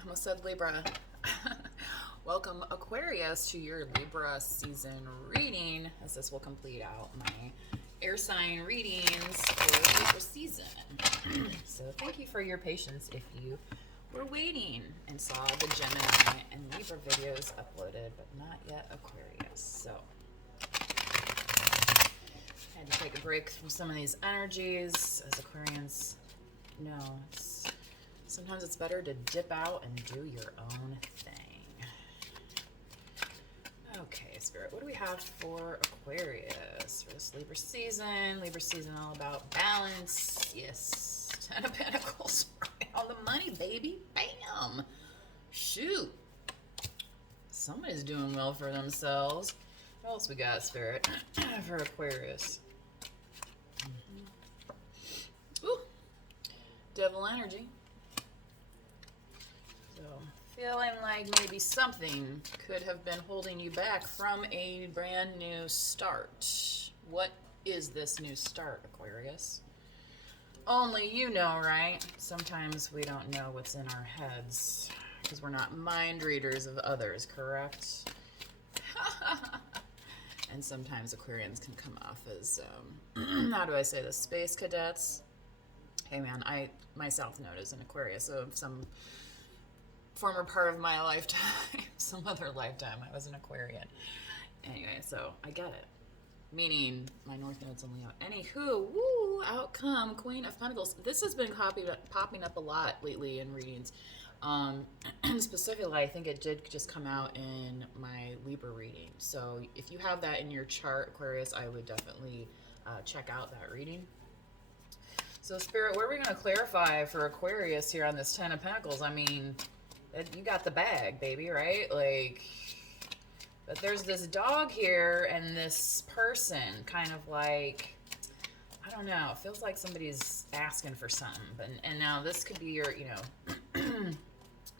I almost said Libra. Welcome, Aquarius, to your Libra season reading, as this will complete out my air sign readings for the Libra season. So thank you for your patience if you were waiting and saw the Gemini and Libra videos uploaded, but not yet Aquarius. So I had to take a break from some of these energies, as Aquarians know. Sometimes it's better to dip out and do your own thing. Okay, Spirit, what do we have for Aquarius for this Libra season? Libra season all about balance. Yes. Ten of Pentacles. Right on the money, baby. Bam. Shoot. Somebody's doing well for themselves. What else we got, Spirit, for Aquarius? Ooh. Devil energy. So, feeling like maybe something could have been holding you back from a brand new start. What is this new start, Aquarius? Only you know, right? Sometimes we don't know what's in our heads because we're not mind readers of others, correct? And sometimes Aquarians can come off as, how do I say this, space cadets. Hey man, I myself know as an Aquarius, so some former part of my lifetime, some other lifetime, I was an Aquarian. Anyway, so I get it. Meaning, my North Node's in Leo. Anywho, woo, out come Queen of Pentacles. This has been popping up a lot lately in readings. Specifically, I think it did just come out in my Libra reading. So if you have that in your chart, Aquarius, I would definitely check out that reading. So, Spirit, what are we going to clarify for Aquarius here on this Ten of Pentacles? I mean, you got the bag, baby, right? Like, but there's this dog here and this person kind of like, I don't know, it feels like somebody's asking for something. And now this could be your,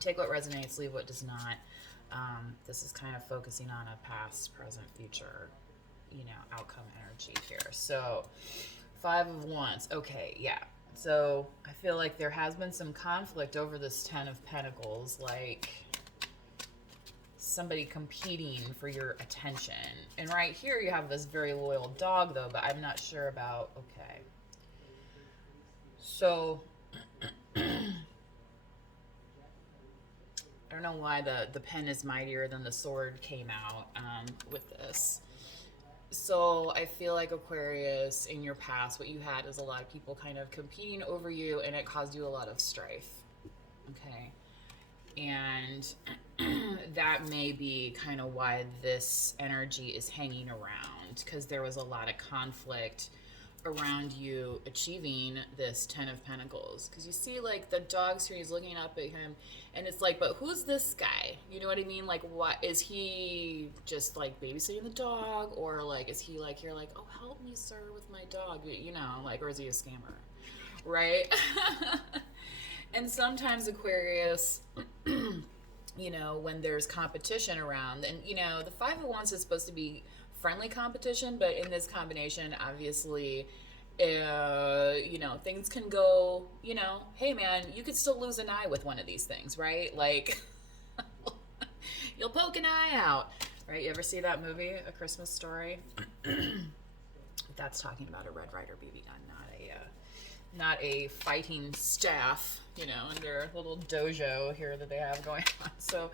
take what resonates, leave what does not. This is kind of focusing on a past, present, future, outcome energy here. So, Five of Wands. Okay, yeah. So I feel like there has been some conflict over this Ten of Pentacles, like somebody competing for your attention. And right here you have this very loyal dog, though, but I'm not sure about, okay. So I don't know why the pen is mightier than the sword came out with this. So I feel like Aquarius, in your past, what you had is a lot of people kind of competing over you, and it caused you a lot of strife. Okay. And that may be kind of why this energy is hanging around, because there was a lot of conflict around you achieving this Ten of Pentacles. Because you see, like, the dog's here, he's looking up at him, and it's like, but who's this guy? You know what I mean? Like, what is he just like babysitting the dog, or like is he like here like, oh, help me, sir, with my dog, like, or is he a scammer, right? And sometimes Aquarius, when there's competition around, and the Five of Wands is supposed to be friendly competition, but in this combination, obviously, things can go, hey man, you could still lose an eye with one of these things, right? Like, you'll poke an eye out, right? You ever see that movie, A Christmas Story? That's talking about a Red Ryder BB gun, not a fighting staff, in their little dojo here that they have going on. So,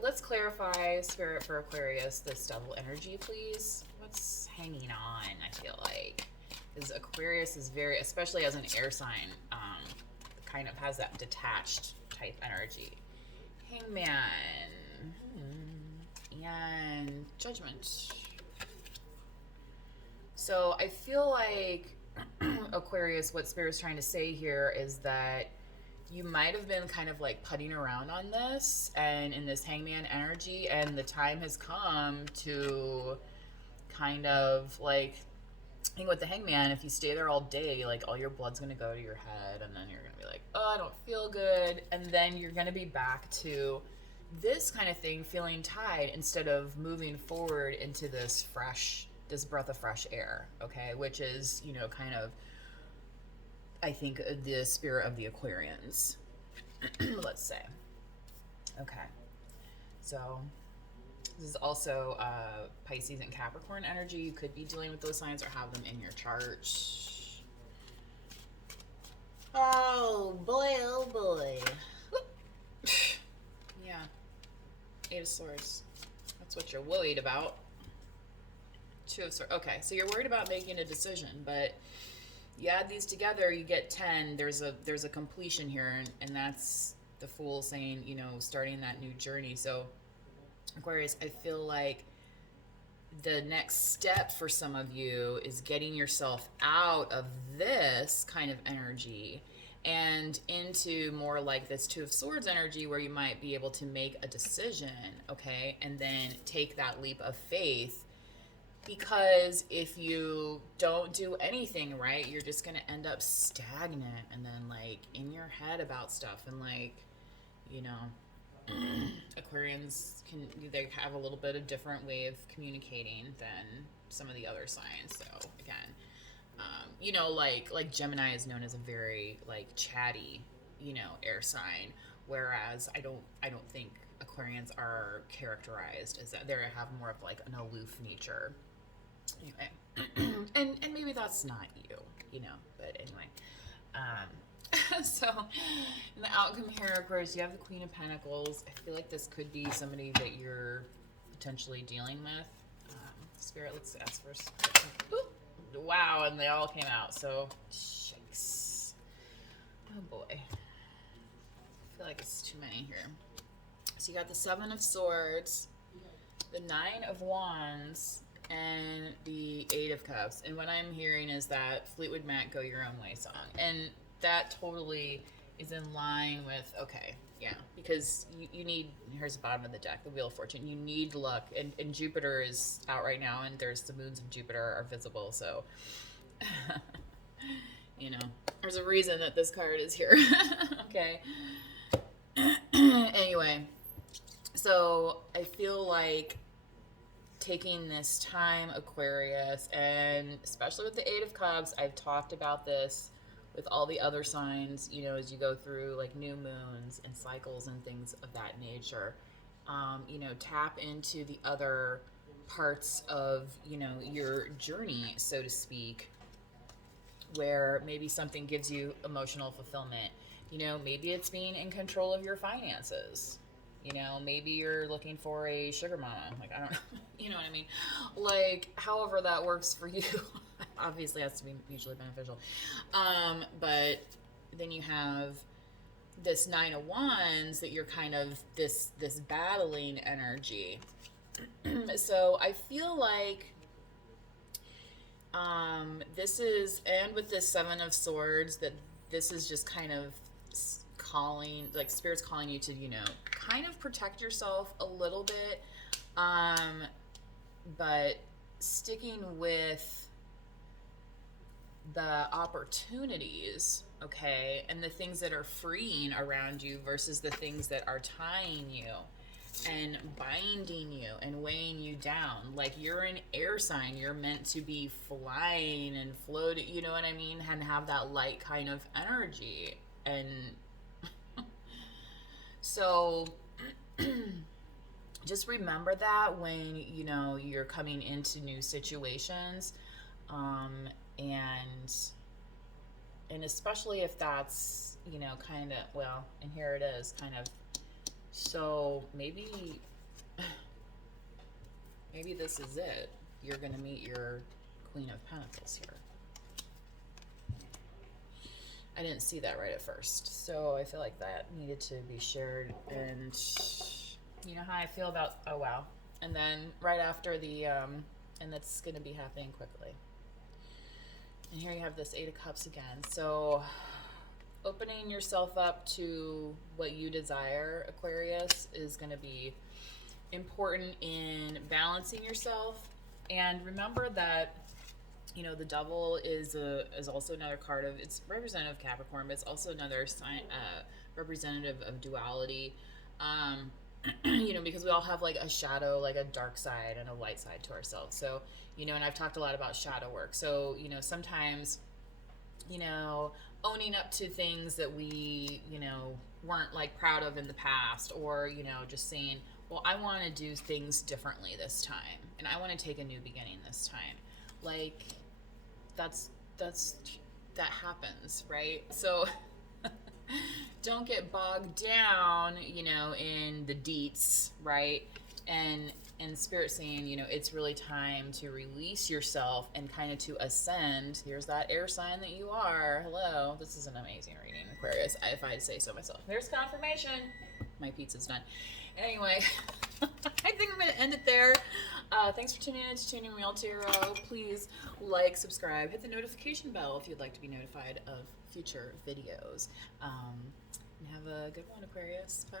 let's clarify, Spirit, for Aquarius, this double energy, please. What's hanging on, I feel like? Is Aquarius is very, especially as an air sign, kind of has that detached type energy. Hangman. And Judgment. So I feel like Aquarius, what Spirit's trying to say here is that you might have been kind of like putting around on this and in this Hangman energy, and the time has come to kind of like, I think with the Hangman, if you stay there all day, like all your blood's going to go to your head, and then you're going to be like, oh, I don't feel good. And then you're going to be back to this kind of thing, feeling tied, instead of moving forward into this breath of fresh air, okay? Which is, kind of, I think, the spirit of the Aquarians. let's say. Okay. So this is also Pisces and Capricorn energy. You could be dealing with those signs or have them in your chart. Oh boy, oh boy. Yeah. 8 of Swords. That's what you're worried about. 2 of Swords. Okay, so you're worried about making a decision, but you add these together, you get 10. There's a completion here, and that's the Fool saying, you know, starting that new journey. So Aquarius, I feel like the next step for some of you is getting yourself out of this kind of energy and into more like this 2 of Swords energy, where you might be able to make a decision, okay, and then take that leap of faith. Because if you don't do anything right, you're just going to end up stagnant and then like in your head about stuff. And like, you know, Aquarians they have a little bit of different way of communicating than some of the other signs. So again, you know, like Gemini is known as a very like chatty, you know, air sign, whereas I don't think Aquarians are characterized as that. They have more of like an aloof nature. Anyway, and maybe that's not you, you know, but anyway. So in the outcome here, of course, you have the Queen of Pentacles. I feel like this could be somebody that you're potentially dealing with. Spirit, let's ask first. Wow, and they all came out, so shakes. Oh boy. I feel like it's too many here. So you got the 7 of Swords, the 9 of Wands, and the 8 of Cups. And what I'm hearing is that Fleetwood Mac Go Your Own Way song. And that totally is in line with, okay, yeah, because you need, here's the bottom of the deck, the Wheel of Fortune. You need luck, and Jupiter is out right now, and there's the moons of Jupiter are visible, so, you know, there's a reason that this card is here, okay? Anyway, so I feel like taking this time, Aquarius, and especially with the 8 of Cups, I've talked about this with all the other signs, you know, as you go through like new moons and cycles and things of that nature, you know, tap into the other parts of, you know, your journey, so to speak, where maybe something gives you emotional fulfillment. You know, maybe it's being in control of your finances. You know, maybe you're looking for a sugar mama. Like, I don't know. You know what I mean? Like, however that works for you. Obviously has to be mutually beneficial. But then you have this 9 of Wands that you're kind of this battling energy. So I feel like this is, and with this 7 of Swords, that this is just kind of calling, like Spirit's calling you to, you know, kind of protect yourself a little bit, but sticking with the opportunities, okay, and the things that are freeing around you versus the things that are tying you and binding you and weighing you down. Like, you're an air sign, you're meant to be flying and floating, you know what I mean, and have that light kind of energy. And so just remember that when, you know, you're coming into new situations, and especially if that's, you know, kind of, well, and here it is, kind of, so maybe this is it. You're going to meet your Queen of Pentacles here. I didn't see that right at first, so I feel like that needed to be shared. And you know how I feel about, oh wow, and then right after the and that's going to be happening quickly. And here you have this 8 of Cups again. So opening yourself up to what you desire, Aquarius, is going to be important in balancing yourself. And remember that, you know, the Devil is also another card of, it's representative of Capricorn, but it's also another sign, representative of duality. You know, because we all have like a shadow, like a dark side and a light side to ourselves. So, you know, and I've talked a lot about shadow work. So, you know, sometimes, you know, owning up to things that we, you know, weren't like proud of in the past, or, you know, just saying, well, I want to do things differently this time, and I want to take a new beginning this time. Like, that's that happens, right? So don't get bogged down, you know, in the deets, right? And spirit saying, you know, it's really time to release yourself and kind of to ascend. Here's that air sign that you are. Hello. This is an amazing reading, Aquarius, if I'd say so myself. There's confirmation. My pizza's done. Anyway, I think I'm going to end it there. Thanks for tuning in to Tuning Real Tarot. Please like, subscribe, hit the notification bell if you'd like to be notified of future videos. And have a good one, Aquarius. Bye.